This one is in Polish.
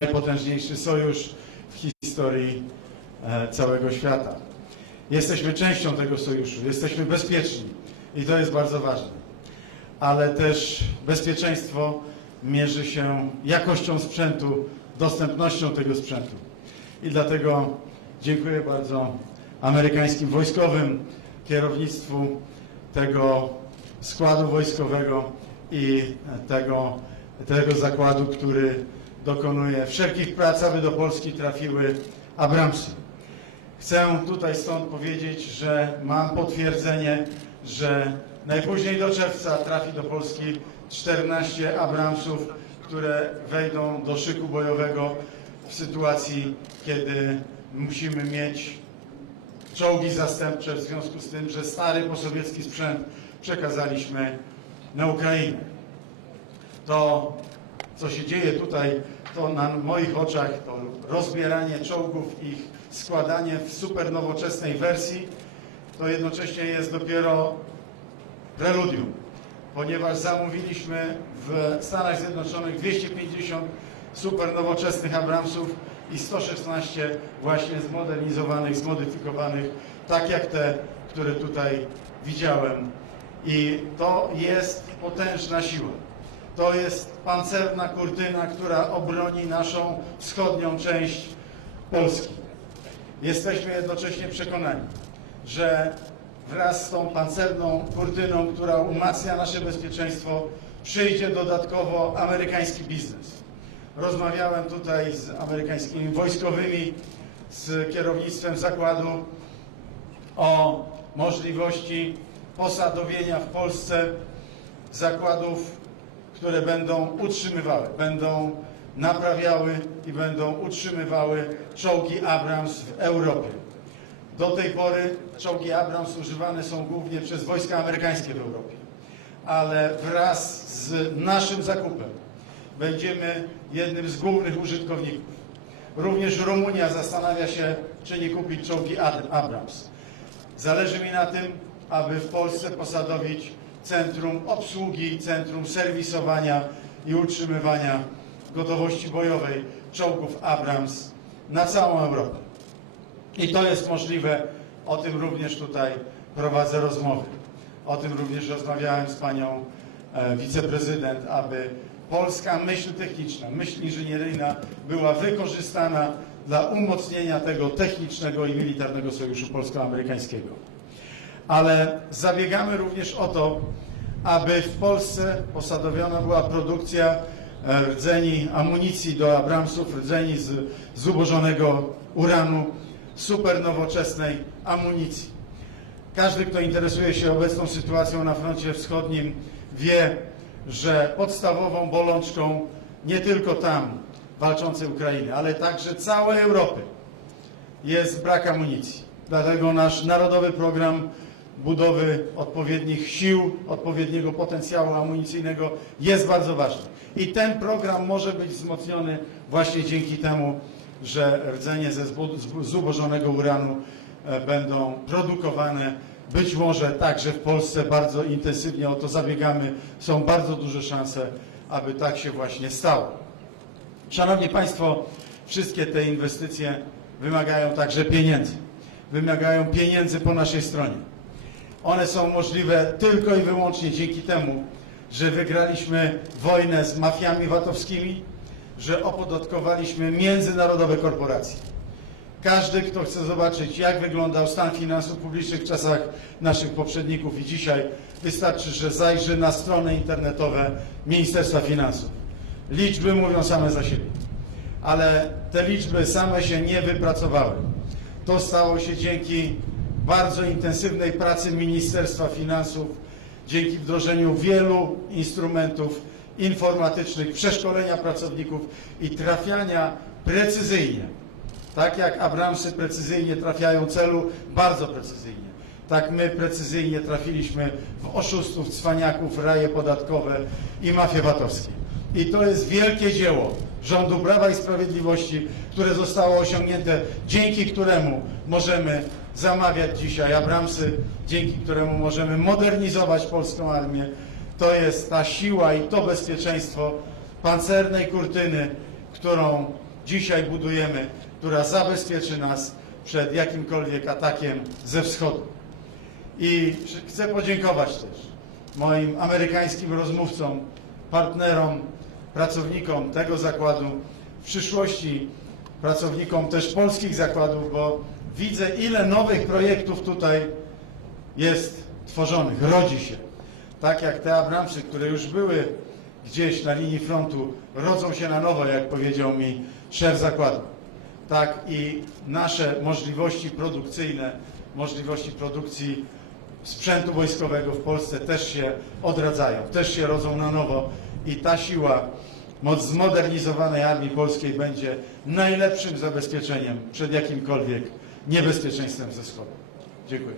najpotężniejszy sojusz w historii e, całego świata. Jesteśmy częścią tego sojuszu, jesteśmy bezpieczni i to jest bardzo ważne. Ale też bezpieczeństwo mierzy się jakością sprzętu, dostępnością tego sprzętu. I dlatego dziękuję bardzo amerykańskim wojskowym, kierownictwu tego składu wojskowego i tego, tego zakładu, który dokonuje wszelkich prac, aby do Polski trafiły Abramsy. Chcę tutaj stąd powiedzieć, że mam potwierdzenie, że najpóźniej do czerwca trafi do Polski 14 Abramsów, które wejdą do szyku bojowego w sytuacji, kiedy musimy mieć czołgi zastępcze w związku z tym, że stary posowiecki sprzęt przekazaliśmy na Ukrainę. To, co się dzieje tutaj, to na moich oczach to rozbieranie czołgów, ich składanie w super nowoczesnej wersji, to jednocześnie jest dopiero preludium, ponieważ zamówiliśmy w Stanach Zjednoczonych 250 super nowoczesnych Abramsów i 116 właśnie zmodernizowanych, zmodyfikowanych, tak jak te, które tutaj widziałem. I to jest potężna siła. To jest pancerna kurtyna, która obroni naszą wschodnią część Polski. Jesteśmy jednocześnie przekonani, że wraz z tą pancerną kurtyną, która umacnia nasze bezpieczeństwo, przyjdzie dodatkowo amerykański biznes. Rozmawiałem tutaj z amerykańskimi wojskowymi, z kierownictwem zakładu o możliwości posadowienia w Polsce zakładów, które będą utrzymywały, będą naprawiały i będą utrzymywały czołgi Abrams w Europie. Do tej pory czołgi Abrams używane są głównie przez wojska amerykańskie w Europie, ale wraz z naszym zakupem będziemy jednym z głównych użytkowników. Również Rumunia zastanawia się, czy nie kupić czołgi Abrams. Zależy mi na tym, aby w Polsce posadowić centrum obsługi, centrum serwisowania i utrzymywania gotowości bojowej czołgów Abrams na całą Europę. I to jest możliwe. O tym również tutaj prowadzę rozmowy. O tym również rozmawiałem z panią e, wiceprezydent, aby polska myśl techniczna, myśl inżynieryjna była wykorzystana dla umocnienia tego technicznego i militarnego sojuszu polsko-amerykańskiego. Ale zabiegamy również o to, aby w Polsce posadowiona była produkcja e, rdzeni amunicji do Abramsów, rdzeni z zubożonego uranu, super nowoczesnej amunicji. Każdy, kto interesuje się obecną sytuacją na froncie wschodnim, wie, że podstawową bolączką nie tylko tam walczącej Ukrainy, ale także całej Europy jest brak amunicji. Dlatego nasz narodowy program budowy odpowiednich sił, odpowiedniego potencjału amunicyjnego jest bardzo ważny. I ten program może być wzmocniony właśnie dzięki temu, że rdzenie ze zubożonego uranu e, będą produkowane. Być może także w Polsce bardzo intensywnie o to zabiegamy. Są bardzo duże szanse, aby tak się właśnie stało. Szanowni Państwo, wszystkie te inwestycje wymagają także pieniędzy. Wymagają pieniędzy po naszej stronie. One są możliwe tylko i wyłącznie dzięki temu, że wygraliśmy wojnę z mafiami VAT-owskimi, że opodatkowaliśmy międzynarodowe korporacje. Każdy, kto chce zobaczyć, jak wyglądał stan finansów publicznych w czasach naszych poprzedników i dzisiaj, wystarczy, że zajrzy na strony internetowe Ministerstwa Finansów. Liczby mówią same za siebie, ale te liczby same się nie wypracowały. To stało się dzięki bardzo intensywnej pracy Ministerstwa Finansów, dzięki wdrożeniu wielu instrumentów informatycznych, przeszkolenia pracowników i trafiania precyzyjnie tak jak Abramsy precyzyjnie trafiają celu, bardzo precyzyjnie. Tak my precyzyjnie trafiliśmy w oszustów, cwaniaków, raje podatkowe i mafie VAT-owskie. I to jest wielkie dzieło rządu Prawa i Sprawiedliwości, które zostało osiągnięte, dzięki któremu możemy zamawiać dzisiaj Abramsy, dzięki któremu możemy modernizować polską armię. To jest ta siła i to bezpieczeństwo pancernej kurtyny, którą dzisiaj budujemy, która zabezpieczy nas przed jakimkolwiek atakiem ze wschodu. I chcę podziękować też moim amerykańskim rozmówcom, partnerom, pracownikom tego zakładu, w przyszłości pracownikom też polskich zakładów, bo widzę ile nowych projektów tutaj jest tworzonych, rodzi się. Tak jak te Abramsy, które już były gdzieś na linii frontu, rodzą się na nowo, jak powiedział mi szef zakładu. Tak i nasze możliwości produkcyjne, możliwości produkcji sprzętu wojskowego w Polsce też się odradzają, też się rodzą na nowo i ta siła moc zmodernizowanej Armii Polskiej będzie najlepszym zabezpieczeniem przed jakimkolwiek niebezpieczeństwem ze wschodu. Dziękuję.